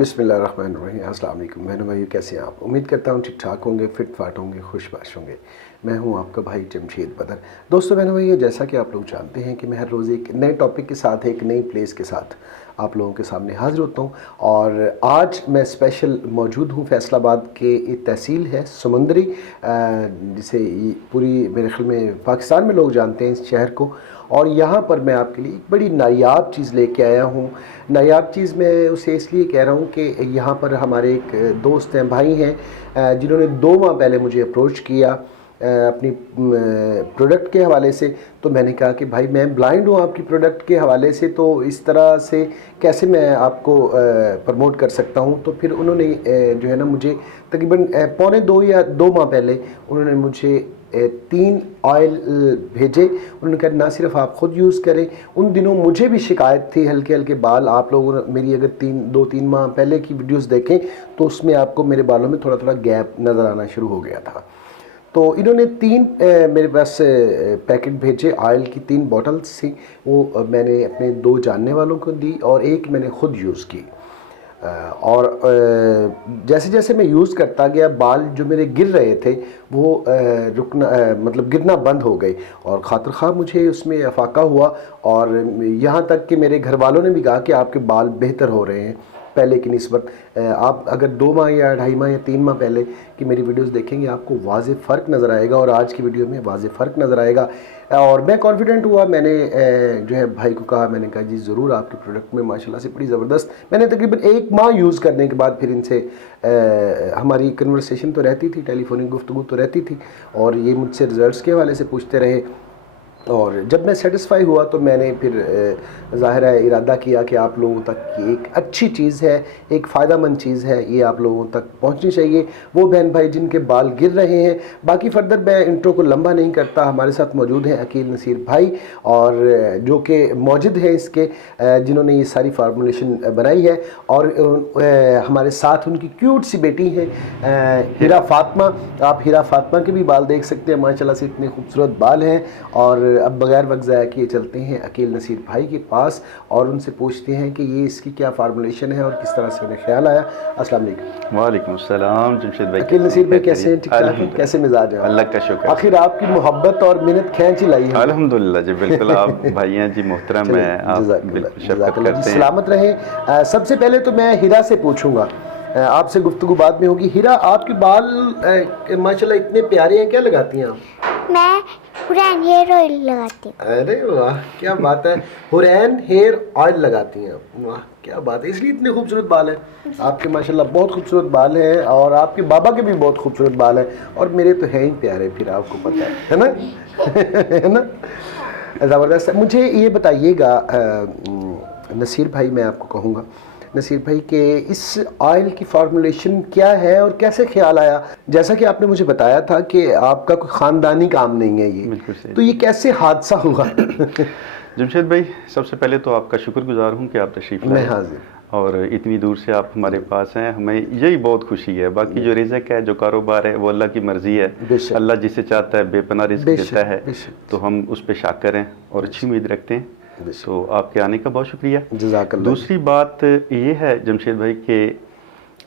बिस्मिल्लाहिर्रहमानिर्रहीम। अस्सलाम वालेकुम बहनों भाइयों, कैसे हैं आप? उम्मीद करता हूँ ठीक ठाक होंगे, फिट फाट होंगे, खुशबाश होंगे। मैं हूँ आपका भाई जमशेद बदर। दोस्तों बहनों भाइयों, जैसा कि आप लोग जानते हैं कि मैं हर रोज़ एक नए टॉपिक के साथ, एक नई प्लेस के साथ आप लोगों के सामने हाज़िर होता हूँ। और आज मैं स्पेशल मौजूद हूँ फैसलाबाद के, एक तहसील है समंदरी, जिसे पूरी मेरे ख्याल में पाकिस्तान में लोग जानते हैं इस शहर को। और यहाँ पर मैं आपके लिए एक बड़ी नायाब चीज़ लेके आया हूँ। नायाब चीज़ मैं उसे इसलिए कह रहा हूँ कि यहाँ पर हमारे एक दोस्त हैं, भाई हैं, जिन्होंने 2 माह पहले मुझे अप्रोच किया अपनी प्रोडक्ट के हवाले से। तो मैंने कहा कि भाई मैं ब्लाइंड हूँ आपकी प्रोडक्ट के हवाले से, तो इस तरह से कैसे मैं आपको प्रमोट कर सकता हूँ। तो फिर उन्होंने जो है ना, मुझे तकरीबन पौने 2 या 2 माह पहले उन्होंने मुझे 3 ऑयल भेजे। उन्होंने कहा ना सिर्फ आप ख़ुद यूज़ करें। उन दिनों मुझे भी शिकायत थी, हल्के हल्के बाल। आप लोगों ने मेरी अगर 2-3 माह पहले की वीडियोस देखें तो उसमें आपको मेरे बालों में थोड़ा थोड़ा गैप नज़र आना शुरू हो गया था। तो इन्होंने 3 मेरे पास पैकेट भेजे, ऑयल की 3 बॉटल्स थी। वो मैंने अपने 2 जानने वालों को दी और एक मैंने ख़ुद यूज़ की। और जैसे जैसे मैं यूज़ करता गया, बाल जो मेरे गिर रहे थे वो मतलब गिरना बंद हो गए। और खातिर ख़्वाह मुझे उसमें अफाका हुआ। और यहाँ तक कि मेरे घर वालों ने भी कहा कि आपके बाल बेहतर हो रहे हैं पहले की निस्बत। आप अगर 2 माह या 2.5 माह या 3 माह पहले की मेरी वीडियोस देखेंगे, आपको वाज़े फ़र्क नज़र आएगा और आज की वीडियो में वाज़े फ़र्क नज़र आएगा। और मैं कॉन्फिडेंट हुआ। मैंने जो है भाई को कहा, मैंने कहा जी ज़रूर, आपके प्रोडक्ट में माशाल्लाह से बड़ी ज़बरदस्त। मैंने तकरीबन 1 माह यूज़ करने के बाद फिर इनसे हमारी कन्वर्सेशन तो रहती थी, टेलीफोनिक गुफ्तगू तो रहती थी, और ये मुझसे रिज़ल्ट्स के हवाले से पूछते रहे। और जब मैं सेटिस्फाई हुआ तो मैंने फिर ज़ाहिर है इरादा किया कि आप लोगों तक ये एक अच्छी चीज़ है, एक फ़ायदेमंद चीज़ है, ये आप लोगों तक पहुंचनी चाहिए, वो बहन भाई जिनके बाल गिर रहे हैं। बाकी फर्दर मैं इंट्रो को लंबा नहीं करता। हमारे साथ मौजूद हैं अकील नसीर भाई, और जो कि मौजूद हैं इसके, जिन्होंने ये सारी फार्मूलेशन बनाई है। और हमारे साथ उनकी क्यूट सी बेटी हैं हीरा फातिमा। आप हीरा फातिमा के भी बाल देख सकते हैं, माशाल्लाह से इतने खूबसूरत बाल हैं। और अब बगैर वक्त ज़ाया किए चलते हैं अकील नसीर भाई के पास और उनसे पूछते हैं कि ये इसकी क्या फार्मूलेशन है और किस तरह से उन्हें ख्याल आया। अस्सलाम वालेकुम। वालेकुम अस्सलाम जमशेद भाई। अकील नसीर भाई कैसे हैं? ठीक ठाक हैं? कैसे मिजाज है? अल्लाह का शुक्र। आखिर आपकी मोहब्बत और मिन्नत खींच ही लाई है। अल्हम्दुलिल्लाह जी, बिल्कुल आप भाई हैं जी, मोहतरम है आप, बिल्कुल शफ़क़त करते हैं। सलामत रहें। सबसे पहले तो मैं हीरा से पूछूंगा, आपसे गुफ्तगू बाद में होगी। हीरा, आपके बाल माशाल्लाह इतने प्यारे हैं, क्या लगाती हैं आप? मैं हुरैन हेयर ऑयल लगाती हूँ। अरे वाह, क्या बात है! हुरैन हेयर ऑयल लगाती हैं, वाह क्या बात है! इसलिए इतने खूबसूरत बाल हैं आपके, माशाल्लाह बहुत खूबसूरत बाल हैं। और आपके बाबा के भी बहुत खूबसूरत बाल हैं, और मेरे तो हैं ही प्यारे, फिर आपको पता है ना है ना, ज़बरदस्त। मुझे ये बताइएगा नसीर भाई, मैं आपको कहूँगा नसीर भाई के इस ऑयल की फार्मूलेशन क्या है और कैसे ख्याल आया? जैसा कि आपने मुझे बताया था कि आपका कोई ख़ानदानी काम नहीं है ये, तो ये कैसे हादसा हुआ? जमशेद भाई, सबसे पहले तो आपका शुक्रगुजार हूँ कि आप तशरीफ़ लाए। मैं हाजिर। और इतनी दूर से आप हमारे पास हैं, हमें यही बहुत खुशी है। बाकी जो रिज़्क़ है, जो कारोबार है, वो अल्लाह की मर्ज़ी है। अल्लाह जिसे चाहता है बेपनाह रिज़्क़ देता है, तो हम उस पर शाकर हैं और अच्छी उम्मीद रखते हैं। तो आपके आने का बहुत शुक्रिया। दूसरी बात ये है जमशेद भाई कि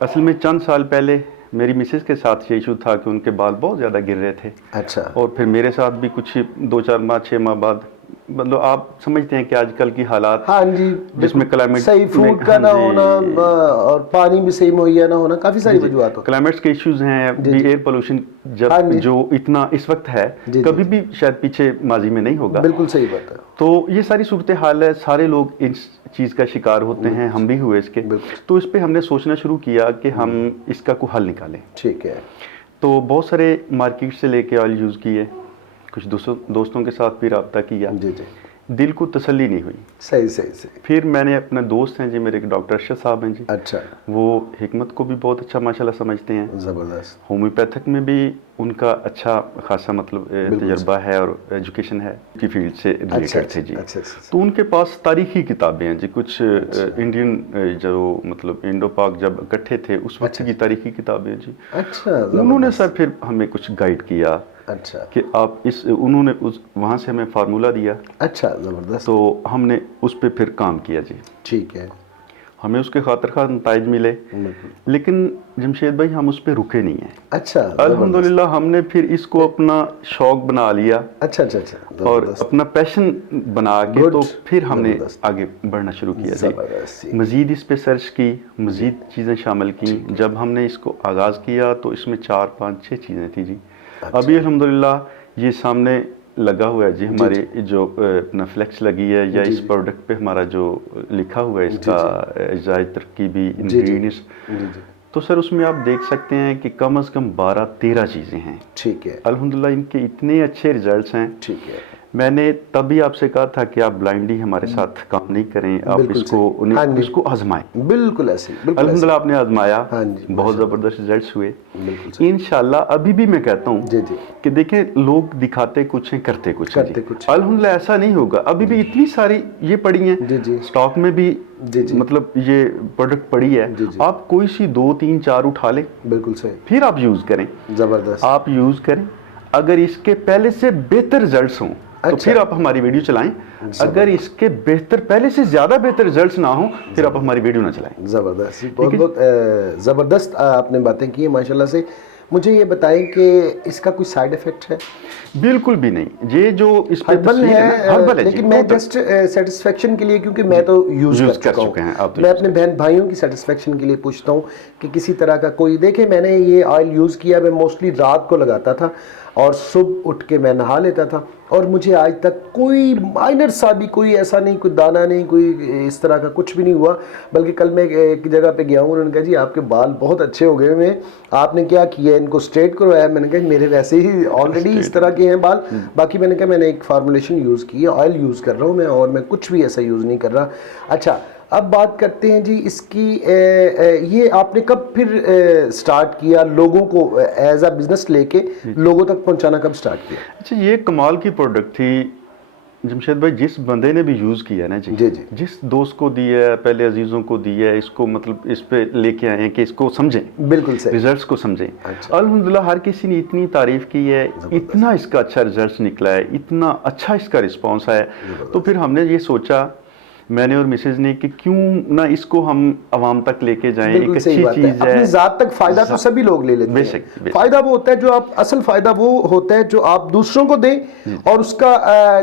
असल में चंद साल पहले मेरी मिसेज़ के साथ ये इशू था कि उनके बाल बहुत ज़्यादा गिर रहे थे। अच्छा। और फिर मेरे साथ भी कुछ 2-4 माह 6 माह बाद, मतलब आप समझते हैं कि आजकल की हालात, हाँ जी, जिसमें क्लाइमेट सही फूड का ना होना और पानी भी सही मुहैया ना होना, काफ़ी सारी वजूहत हैं। क्लाइमेट्स के इश्यूज़ हैं, भी एयर पोल्यूशन जब जो इतना इस वक्त है, कभी भी शायद पीछे माजी में नहीं होगा। बिल्कुल सही बात है। तो ये सारी सूरत हाल है, सारे लोग इस चीज़ का शिकार होते हैं, हम भी हुए इसके। तो इस पर हमने सोचना शुरू किया कि हम इसका कोई हल निकालें। ठीक है। तो बहुत सारे मार्केट से लेके ऑयल यूज़ किए, कुछ दोस्तों के साथ भी रब्ता किया, जी, दिल को तसल्ली नहीं हुई। सही। फिर मैंने अपने दोस्त हैं जी, मेरे एक डॉक्टर अरशद साहब हैं जी। अच्छा। वो हिकमत को भी बहुत अच्छा माशाल्लाह समझते हैं। ज़बरदस्त। होम्योपैथिक में भी उनका अच्छा खासा मतलब तजर्बा है और एजुकेशन है की फील्ड से रिलेटेड थे जी। तो उनके पास तारीखी किताबें हैं जी, कुछ इंडियन जो मतलब इंडो पाक जब इकट्ठे थे उस वक्त की तारीखी किताबें जी। अच्छा। उन्होंने सर फिर हमें कुछ गाइड किया। अच्छा। कि आप उन्होंने वहाँ से हमें फार्मूला दिया। अच्छा, ज़बरदस्त। तो हमने उस पर फिर काम किया जी। ठीक है। हमें उसके खातिर खा नताइज मिले, लेकिन जमशेद भाई हम उस पर रुके नहीं हैं। अच्छा, अल्हम्दुलिल्लाह हमने फिर इसको अपना शौक बना लिया। अच्छा अच्छा अच्छा, और अपना पैशन बना के तो फिर हमने आगे बढ़ना शुरू किया जी। मज़ीद इस पे सर्च की, मज़ीद चीज़ें शामिल की। जब हमने इसको आगाज़ किया तो इसमें 4 5 6 चीज़ें थी जी। अभी अल्हम्दुलिल्लाह ये सामने लगा हुआ है जी, हमारी जो अपना फ्लेक्स लगी है या इस प्रोडक्ट पे हमारा जो लिखा हुआ है इसका अज़ाई तरकीबी इंग्रेडिएंट्स, तो सर उसमें आप देख सकते हैं कि कम से कम 12-13 चीज़ें हैं। ठीक है, अल्हम्दुलिल्लाह इनके इतने अच्छे रिजल्ट्स हैं। ठीक है, मैंने तभी आपसे कहा था कि आप ब्लाइंडली हमारे साथ काम नहीं करें, आप इसको इसको आजमाएं। बिल्कुल ऐसे, बिल्कुल अल्हम्दुलिल्लाह आपने आजमाया, हाँ जी, बहुत ज़बरदस्त रिजल्ट्स हुए। बिल्कुल इंशाल्लाह अभी भी मैं कहता हूँ जी जी कि देखें लोग दिखाते कुछ हैं करते कुछ हैं करते जी। कुछ। अल्हम्दुलिल्लाह ऐसा नहीं होगा, अभी भी इतनी सारी ये पड़ी हैं जी जी स्टॉक में भी जी जी, मतलब ये प्रोडक्ट पड़ी है, जी जी, आप कोई सी 2 3 4 उठा लें, बिल्कुल सही, फिर आप यूज़ करें, जबरदस्त, आप यूज़ करें। अगर इसके पहले से बेहतर रिजल्ट्स हों तो अच्छा। फिर आप हमारी वीडियो चलाएं, अगर इसके बेहतर पहले से ज़्यादा बेहतर रिजल्ट्स ना हो फिर आप हमारी वीडियो ना चलाएं। ज़बरदस्त, बहुत बहुत ज़बरदस्त आपने बातें की हैं माशाल्लाह से। मुझे ये बताएं कि इसका कोई साइड इफ़ेक्ट है? बिल्कुल भी नहीं, ये जो इस पे हर्बल तस्वीर है, ना, हर्बल है लेकिन जी, मैं टोटल। जस्ट सेटिस्फेक्शन के लिए, क्योंकि मैं तो यूज़ कर चुका हैं, आप हूँ, तो मैं use अपने बहन भाइयों की सेटिस्फेक्शन के लिए पूछता हूँ कि किसी तरह का कोई देखे। मैंने ये ऑयल यूज़ किया, मैं मोस्टली रात को लगाता था और सुबह उठ के मैं नहा लेता था, और मुझे आज तक कोई माइनर सा भी कोई ऐसा नहीं, कोई दाना नहीं, कोई इस तरह का कुछ भी नहीं हुआ। बल्कि कल मैं एक जगह पे गया हूँ, उन्होंने कहा जी आपके बाल बहुत अच्छे हो गए हुए हैं, आपने क्या किया, इनको स्ट्रेट करवाया? मैंने कहा मेरे वैसे ही ऑलरेडी इस तरह के हैं बाल। बाकी मैंने कहा मैंने एक फार्मूलेशन यूज़ की है, ऑयल यूज़ कर रहा हूँ मैं, और मैं कुछ भी ऐसा यूज़ नहीं कर रहा। अच्छा, अब बात करते हैं जी इसकी, ये आपने कब फिर स्टार्ट किया लोगों को एज अ बिजनेस लेके लोगों तक पहुंचाना, कब स्टार्ट किया? अच्छा, ये कमाल की प्रोडक्ट थी जमशेद भाई, जिस बंदे ने भी यूज़ किया ना जी, जी जी, जिस दोस्त को दिया है, पहले अजीज़ों को दिया है, इसको मतलब इस पे लेके आए हैं कि इसको समझें, बिल्कुल सही, रिजल्ट्स को समझें। अच्छा। अल्हम्दुलिल्लाह हर किसी ने इतनी तारीफ़ की है, इतना इसका अच्छा रिजल्ट निकला है, इतना अच्छा इसका रिस्पॉन्स है, तो फिर हमने ये सोचा, मैंने और मिसेज ने, कि क्यों ना इसको हम आवाम तक लेके जाएं। एक अच्छी चीज़ है, अपनी ज़ात तक फ़ायदा तो सभी लोग ले लेते हैं। बेशक। फ़ायदा वो होता है जो आप, असल फ़ायदा वो होता है जो आप दूसरों को दें, और उसका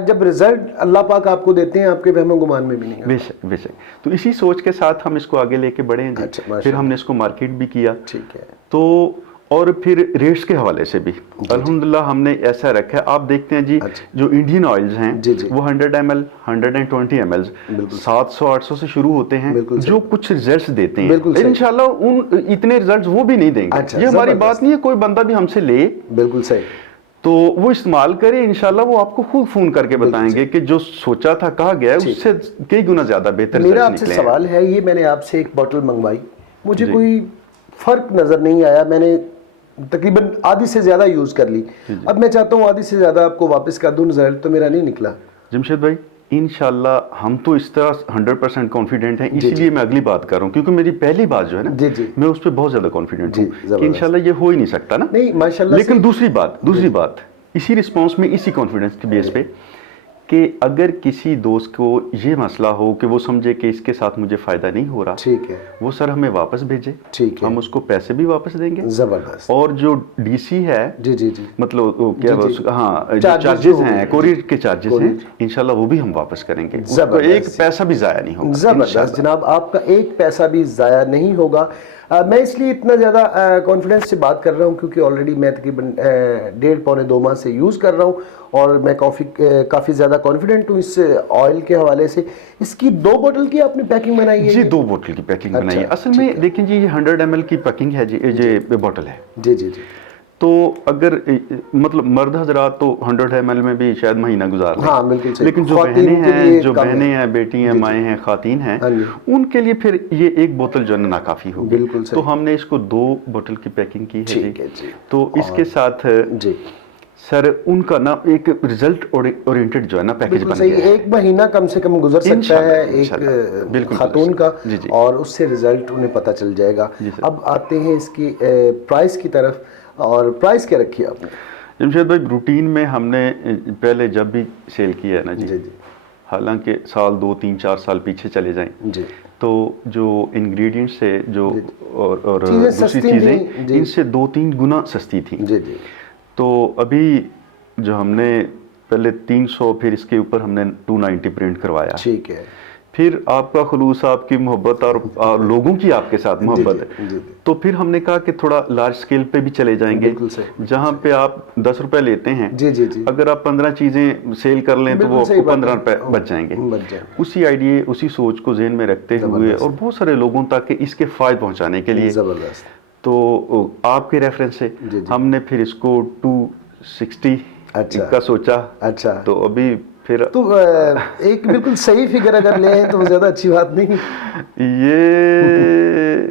जब रिजल्ट अल्लाह पाक आपको देते हैं, आपके वहम गुमान में भी नहीं। बेशक बेशक। तो इसी सोच के साथ हम इसको आगे लेके बढ़े हैं जी। अच्छा, फिर हमने इसको मार्केट भी किया, ठीक है, तो और फिर रेट्स के हवाले से भी अल्हम्दुलिल्लाह हमने ऐसा रखा है। आप देखते हैं जी, जो इंडियन ऑयल्स हैं वो 100 ml 120 ml 700-800 से शुरू होते हैं, जो कुछ रिजल्ट्स देते हैं। इंशाल्लाह उन इतने रिजल्ट्स वो भी नहीं देंगे। ये हमारी बात नहीं है, कोई बंदा भी हमसे ले, बिल्कुल सही, तो वो इस्तेमाल करे, इंशाल्लाह वो आपको खुद फोन करके बताएंगे कि जो सोचा था कहा गया है उससे कई गुना ज्यादा बेहतर। मेरा आपसे सवाल है, ये मैंने आपसे एक बॉटल मंगवाई, मुझे कोई फर्क नजर नहीं आया, मैंने तकरीबन आधी से ज्यादा यूज कर ली, अब मैं चाहता हूँ आधी से ज्यादा आपको वापस कर दूं, रिजल्ट तो मेरा नहीं निकला। जमशेद भाई इंशाल्लाह हम तो इस तरह 100% कॉन्फिडेंट हैं, इसीलिए मैं अगली बात कर रहा हूँ, क्योंकि मेरी पहली बात जो है ना, मैं उस पर बहुत ज्यादा कॉन्फिडेंट हूँ कि इंशाल्लाह ये हो ही नहीं सकता ना। नहीं माशाल्लाह। लेकिन दूसरी बात इसी रिस्पॉन्स में, इसी कॉन्फिडेंस के बेस पे, कि अगर किसी दोस्त को ये मसला हो कि वो समझे कि इसके साथ मुझे फ़ायदा नहीं हो रहा, ठीक है, वो सर हमें वापस भेजे, ठीक है, हम उसको पैसे भी वापस देंगे। ज़बरदस्त। और जो डीसी है, जी जी जी, मतलब क्या, हाँ, जो चार्जेस हैं, कोरियर के चार्जेस हैं, इंशाल्लाह वो भी हम वापस करेंगे, उसका एक पैसा भी ज़ाया नहीं होगा। ज़बरदस्त जनाब, आपका एक पैसा भी ज़ाया नहीं होगा। मैं इसलिए इतना ज़्यादा कॉन्फिडेंस से बात कर रहा हूँ क्योंकि ऑलरेडी मैं तकरीबन 1.5-2 माह से यूज़ कर रहा हूँ, और मैं काफ़ी ज़्यादा कॉन्फिडेंट हूँ इस ऑयल के हवाले से। इसकी 2 बोतल की आपने पैकिंग बनाई है जी? 2 बोतल की पैकिंग बनाई है। असल में देखें जी, ये 100 ml की पैकिंग है जी, ये बोतल है जी जी जी। तो अगर मतलब मर्द हजरात तो 100 ml में भी शायद महीना गुजार लें, हाँ, बिल्कुल सही। लेकिन जो बहनें हैं, बेटी हैं, माएँ हैं, खातीन हैं, उनके लिए फिर ये एक बोतल जो है नाकाफी होगी। बिल्कुल सही। तो हमने इसको 2 बोतल की पैकिंग की है जी। तो इसके साथ जी सर उनका ना एक रिजल्ट ओरिएंटेड जो है ना पैकेज बन गया है। 1 महीना कम से कम गुजर सकता है एक खातून का, और उससे रिजल्ट उन्हें पता चल जाएगा। अब आते हैं इसकी प्राइस की तरफ, और प्राइस क्या रखी है आपने? जमशेद भाई रूटीन में हमने पहले जब भी सेल किया है ना जी, हालांकि साल 2, 3, 4 साल पीछे चले जाएं जी, تو جو انگریڈینٹس ہے جو اور چیزیں دوسری سستی چیزیں تھیں، جی۔ ان سے 2-3 گنا سستی تھیں. جی جی تو ابھی جو ہم نے پہلے 300 پھر اس کے اوپر ہم نے 290 پرنٹ کروایا. ٹھیک ہے. پھر آپ کا خلوص، آپ کی محبت اور لوگوں کی آپ کے ساتھ محبت ہے. جی تو پھر ہم نے کہا کہ تھوڑا لارج سکیل پہ بھی چلے جائیں گے. بالکل صحیح. جہاں پہ آپ 10 روپے لیتے ہیں، جی جی جی اگر آپ 15 چیزیں سیل کر لیں تو وہ بالکل صحیح بات 15 ہے. روپے بچ جائیں گے. بچ جائیں گے. اسی آئیڈیا، اسی سوچ کو ذہن میں رکھتے ہوئے اور بہت سارے لوگوں تک اس کے فائدے پہنچانے کے لیے زبردست. تو آپ کے ریفرنس سے جی جی. ہم نے پھر اس کو 260 اچھا کا سوچا. اچھا. تو ابھی پھر تو ایک بالکل صحیح فگر اگر لے ہیں تو زیادہ اچھی بات نہیں. یہ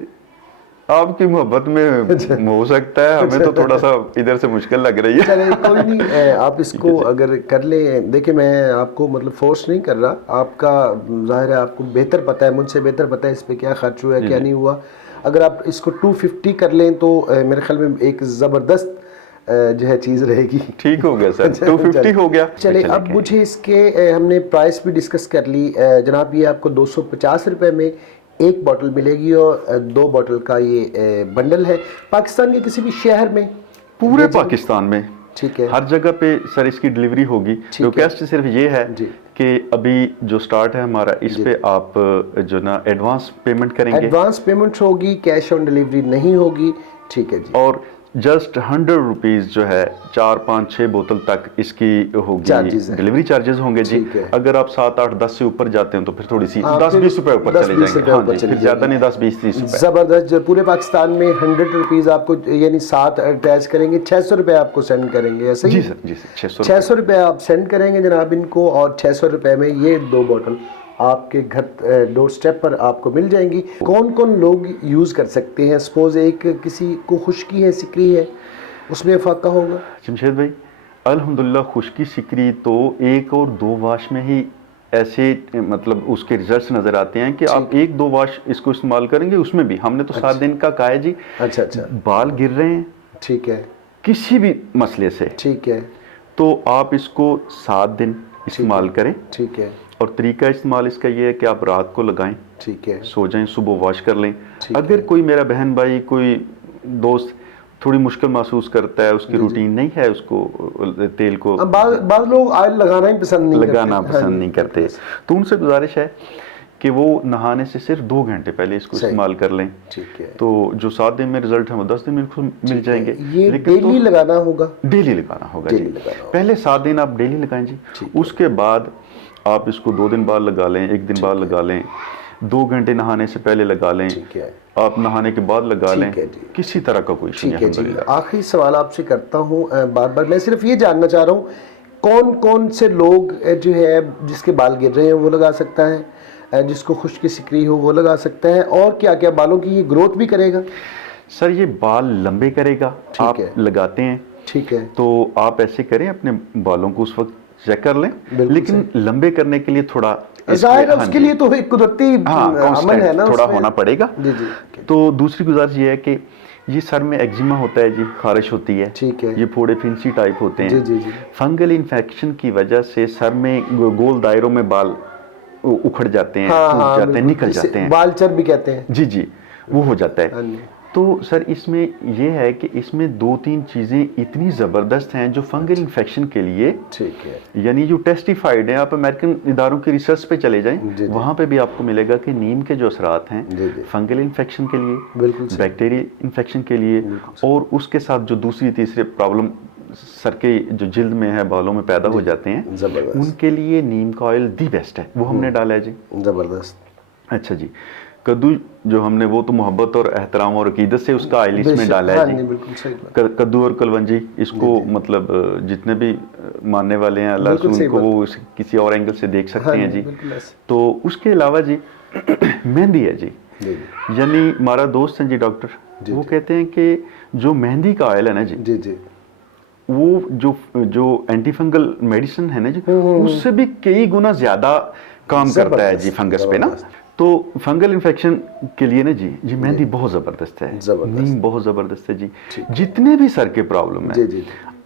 آپ کی محبت میں ہو سکتا ہے، ہمیں تو تھوڑا سا ادھر سے مشکل لگ رہی ہے. چلے کوئی نہیں، آپ اس کو اگر کر لیں. دیکھیں میں آپ کو مطلب فورس نہیں کر رہا، آپ کا ظاہر ہے آپ کو بہتر پتہ ہے، مجھ سے بہتر پتہ ہے اس پہ کیا خرچ ہوا ہے کیا نہیں ہوا. اگر آپ اس کو 250 کر لیں تو میرے خیال میں ایک زبردست جو ہے چیز رہے گی. ٹھیک ہو گیا سر، 250 ہو گیا. چلے اب مجھے اس کے ہم نے پرائس بھی ڈسکس کر لی جناب. یہ آپ کو 250 روپے میں ایک بوٹل ملے گی اور 2 بوٹل کا یہ بنڈل ہے. پاکستان کے کسی بھی شہر میں، پورے پاکستان میں، ٹھیک ہے، ہر جگہ پہ سر اس کی ڈلیوری ہوگی. ریکویسٹ صرف یہ ہے کہ ابھی جو سٹارٹ ہے ہمارا، اس پہ آپ جو نا ایڈوانس پیمنٹ کریں گے. ایڈوانس پیمنٹ ہوگی، کیش آن ڈلیوری نہیں ہوگی. ٹھیک ہے جی. اور جسٹ 100 روپیز جو ہے 4-5-6 بوتل تک اس کی ہوگی ڈلیوری چارجز ہوں گے جی. اگر آپ 7-8-10 سے اوپر جاتے ہیں تو پھر تھوڑی سی 10-20 روپے اوپر چلے جائیں گے. ہاں جی، پھر زیادہ نہیں، 10-20-30 روپے. زبردست. جو پورے پاکستان میں 100 روپیز آپ کو یعنی 7 اٹیچ کریں گے، 600 روپے آپ کو سینڈ کریں گے. ایسے جی سر، جی سر، 600 روپے آپ سینڈ کریں گے جناب ان کو، اور 600 روپے میں یہ 2 بوٹل آپ کے گھر ڈور سٹیپ پر آپ کو مل جائیں گی. کون کون لوگ یوز کر سکتے ہیں؟ سپوز ایک کسی کو خشکی ہے، سکری ہے، اس میں فاقہ ہوگا؟ جمشید بھائی الحمدللہ خشکی سکری تو 1 اور 2 واش میں ہی ایسے مطلب اس کے ریزلٹس نظر آتے ہیں کہ آپ 1-2 واش اس کو استعمال کریں گے، اس میں بھی ہم نے تو 7 دن کا کہا ہے جی. اچھا اچھا. بال گر رہے ہیں، ٹھیک ہے، کسی بھی مسئلے سے، ٹھیک ہے، تو آپ اس کو 7 دن استعمال کریں. ٹھیک ہے. اور طریقہ استعمال اس کا یہ ہے کہ آپ رات کو لگائیں، ٹھیک ہے، سو جائیں، صبح واش کر لیں. اگر کوئی میرا بہن بھائی، کوئی دوست تھوڑی مشکل محسوس کرتا ہے، اس کی روٹین نہیں ہے، اس کو تیل کو بعض لوگ آئل لگانا ہی پسند نہیں کرتے، تو ان سے گزارش ہے کہ وہ نہانے سے صرف 2 گھنٹے پہلے اس کو استعمال کر لیں. ٹھیک ہے. تو جو 7 دن میں رزلٹ ہیں وہ 10 دن میں مل جائیں گے. یہ ڈیلی لگانا ہوگا؟ ڈیلی لگانا ہوگا جی. پہلے 7 دن آپ ڈیلی لگائیں جی. اس کے بعد آپ اس کو 2 دن بعد لگا لیں، 1 دن بعد لگا لیں، 2 گھنٹے نہانے سے پہلے لگا لیں، آپ نہانے کے بعد لگا لیں، کسی طرح کا کوئی ایشو نہیں. الحمدللہ. آخری سوال آپ سے کرتا ہوں بار بار، میں صرف یہ جاننا چاہ رہا ہوں کون کون سے لوگ جو ہے جس کے بال گر رہے ہیں وہ لگا سکتا ہے، جس کو خشکی سکری ہو وہ لگا سکتا ہے، اور کیا کیا بالوں کی یہ گروتھ بھی کرے گا؟ سر یہ بال لمبے کرے گا. آپ لگاتے ہیں، ٹھیک ہے، تو آپ ایسے کریں، اپنے بالوں کو اس وقت چیک کر لیں، لیکن لمبے کرنے کے لیے تھوڑا ظاہر ہے اس کے لیے تو ایک قدرتی عمل ہے نا، تھوڑا ہونا پڑے گا. جی جی. تو دوسری گزارش یہ ہے کہ یہ سر میں ایگزیما ہوتا ہے جی، خارش ہوتی ہے، ٹھیک ہے، یہ پھوڑے پھنسی ٹائپ ہوتے ہیں. جی جی جی. فنگل انفیکشن کی وجہ سے سر میں گول دائروں میں بال اکھڑ جاتے ہیں، ٹوٹ جاتے ہیں، نکل جاتے ہیں، بال چر بھی کہتے ہیں. جی جی، وہ ہو جاتا ہے. تو سر اس میں یہ ہے کہ اس میں 2-3 چیزیں اتنی زبردست ہیں جو فنگل انفیکشن کے لیے، ٹھیک ہے، یعنی جو ٹیسٹیفائیڈ ہیں. آپ امریکن اداروں کی ریسرچ پہ چلے جائیں، وہاں پہ بھی آپ کو ملے گا کہ نیم کے جو اثرات ہیں فنگل انفیکشن کے لیے، بیکٹیریل انفیکشن کے لیے، اور اس کے ساتھ جو دوسری تیسرے پرابلم سر کے جو جلد میں ہے، بالوں میں پیدا ہو جاتے ہیں، ان کے لیے نیم کا آئل دی بیسٹ ہے. وہ ہم نے ڈالا ہے جی. زبردست. اچھا جی. کدو جو ہم نے وہ تو محبت اور احترام اور عقیدت سے اس کا آئل اس میں ڈالا ہے جی. کدو اور کلونجی اس کو مطلب جتنے بھی ماننے والے ہیں اللہ رسول کو وہ کسی اور اینگل سے دیکھ سکتے ہیں جی. تو اس کے علاوہ جی مہندی ہے جی. یعنی ہمارا دوست ہیں جی ڈاکٹر، وہ کہتے ہیں کہ جو مہندی کا آئل ہے نا جی، وہ جو اینٹی فنگل میڈیسن ہے نا جی، اس سے بھی کئی گنا زیادہ کام کرتا ہے جی فنگس پہ نا. تو فنگل انفیکشن کے لیے نا جی یہ مہندی بہت زبردست ہے، نیم بہت زبردست ہے جی. جتنے بھی سر کے پرابلم ہیں،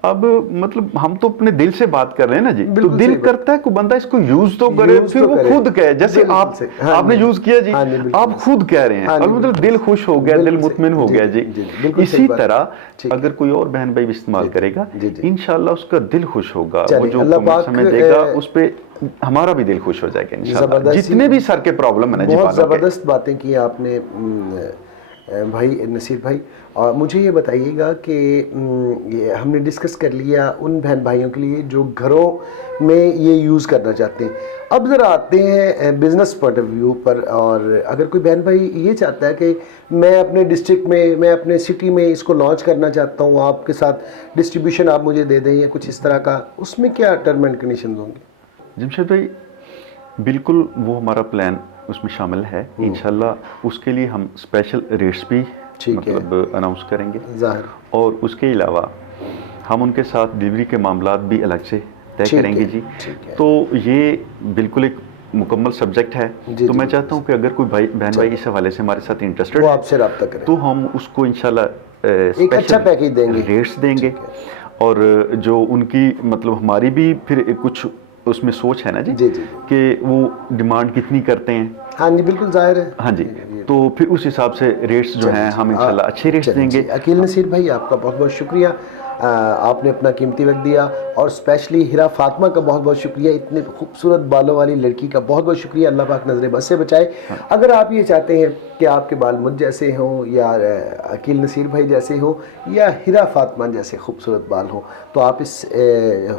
अब मतलब हम तो अपने दिल से बात कर रहे हैं ना जी, तो बिल्कुल दिल सही बात। करता है कि बंदा इसको यूज तो करे, यूज फिर तो वो करे। खुद कहे, जैसे बिल्कुल आप सही। हाँ आपने जी। यूज किया जी, हाँ जी, बिल्कुल आप खुद कह रहे हैं हाँ और जी, मतलब दिल खुश हो गया, दिल बिल्कुल सही। मुतमिन हो जी, गया जी। जी, बिल्कुल सही इसी बात। तरह ठीक है। अगर कोई और बहन भाई भी इस्तेमाल करेगा, जी, जी। इंशाल्लाह उसका दिल खुश होगा, वो चलिए, जो अल्लाह कमेंट्स पाक, हमें देगा उस पे हमारा भी दिल खुश हो जाएगा इंशाल्लाह। ज़बरदस्त जितने भी सर के प्रॉब्लम है ना जी बहुत बालों के। ज़बरदस्त बातें की आपने भाई नसीर भाई। और मुझे ये बताइएगा कि ये हमने डिस्कस कर लिया उन बहन भाइयों के लिए जो घरों में ये यूज़ करना चाहते हैं। अब ज़रा आते हैं बिज़नेस पॉइंट ऑफ व्यू पर, और अगर कोई बहन भाई ये चाहता है कि मैं अपने डिस्ट्रिक्ट में, मैं अपने सिटी में इसको लॉन्च करना चाहता हूँ, आपके साथ डिस्ट्रीब्यूशन आप मुझे दे दें या कुछ इस तरह का, उसमें क्या टर्म एंड कंडीशन होंगे? जमशेद भाई बिल्कुल वो हमारा प्लान उसमें शामिल है, इंशाल्लाह उसके लिए हम स्पेशल रेट्स भी मतलब अनाउंस करेंगे, ज़ाहिर। और उसके अलावा हम उनके साथ डिलीवरी के मामलात भी अलग से तय करेंगे जी। तो ये बिल्कुल एक मुकम्मल सब्जेक्ट है। तो मैं चाहता हूँ कि अगर कोई बहन भाई इस हवाले से हमारे साथ इंटरेस्टेड वो है आपसे रब्ता करें, तो हम उसको इंशाल्लाह एक अच्छा पैकेज देंगे, रेट्स देंगे। और जो उनकी मतलब हमारी भी फिर कुछ उसमें सोच है ना जी, कि वो डिमांड कितनी करते हैं। हाँ जी, बिल्कुल ज़ाहिर है। हाँ जी, तो फिर उस हिसाब से रेट्स जो हैं हम इंशाल्लाह अच्छे रेट्स देंगे। अकील नसीर भाई, आपका बहुत बहुत शुक्रिया, आपने अपना कीमती वक्त दिया, और स्पेशली हिरा फातिमा का बहुत बहुत शुक्रिया, इतने खूबसूरत बालों वाली लड़की का बहुत बहुत शुक्रिया। अल्लाह पाक नज़र बद से बचाए। अगर आप ये चाहते हैं कि आपके बाल मुझ जैसे हों, या अकील नसीर भाई जैसे हों, या हिरा फातिमा जैसे खूबसूरत बाल हों, तो आप इस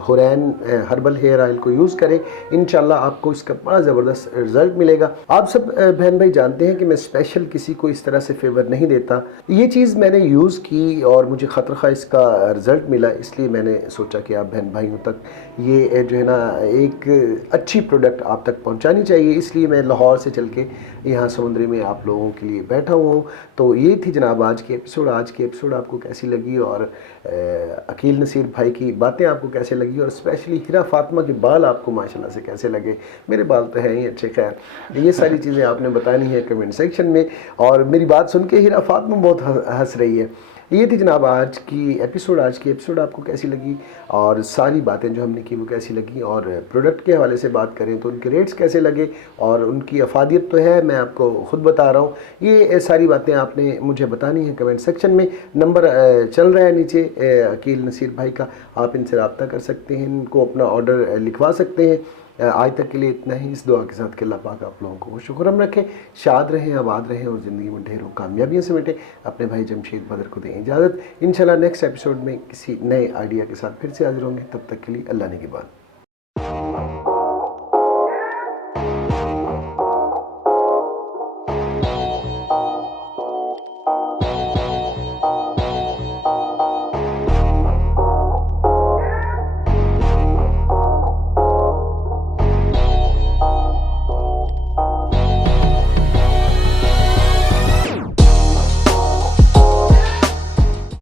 हुरैन हर्बल हेयर ऑयल को यूज़ करें। इंशाल्लाह आपको इसका बड़ा ज़बरदस्त रिज़ल्ट मिलेगा। आप सब बहन भाई जानते हैं कि मैं स्पेशल किसी को इस तरह से फेवर नहीं देता। ये चीज़ मैंने यूज़ की और मुझे ख़तरख़ा इसका रिज़ल्ट मिला, इसलिए मैंने सोचा कि आप बहन भाइयों तक ये जो है ना एक अच्छी प्रोडक्ट आप तक पहुंचानी चाहिए, इसलिए मैं लाहौर से चल के यहाँ समुद्री में आप लोगों के लिए बैठा हुआ हूँ। तो ये थी जनाब आज की एपिसोड। आज की एपिसोड आपको कैसी लगी, और अकील नसीर भाई की बातें आपको कैसे लगी, और स्पेशली हिरा फातिमा के बाल आपको माशाल्लाह से कैसे लगे? मेरे बाल तो हैं ही अच्छे, खैर ये सारी चीज़ें आपने बतानी है कमेंट सेक्शन में। और मेरी बात सुन के हिरा फातिमा बहुत हंस रही है। ये थी जनाब आज की एपिसोड। आज की एपिसोड आपको कैसी लगी, और सारी बातें जो हमने की वो कैसी लगी, और प्रोडक्ट के हवाले से बात करें तो उनके रेट्स कैसे लगे, और उनकी अफादियत तो है, मैं आपको ख़ुद बता रहा हूँ। ये सारी बातें आपने मुझे बतानी है कमेंट सेक्शन में। नंबर चल रहा है नीचे अकील नसीर भाई का, आप इनसे रब्ता कर सकते हैं, इनको अपना ऑर्डर लिखवा सकते हैं। आज तक के लिए इतना ही, इस दुआ के साथ कि अल्लाह पाक आप लोगों को शुक्रम रखें, शाद रहें, आबाद रहें, और ज़िंदगी में ढेरों कामयाबियाँ समेटें। अपने भाई जमशेद बदर को दें इजाज़त। इंशाल्लाह नेक्स्ट एपिसोड में किसी नए आइडिया के साथ फिर से हाजिर होंगे। तब तक के लिए अल्लाह ने की बात।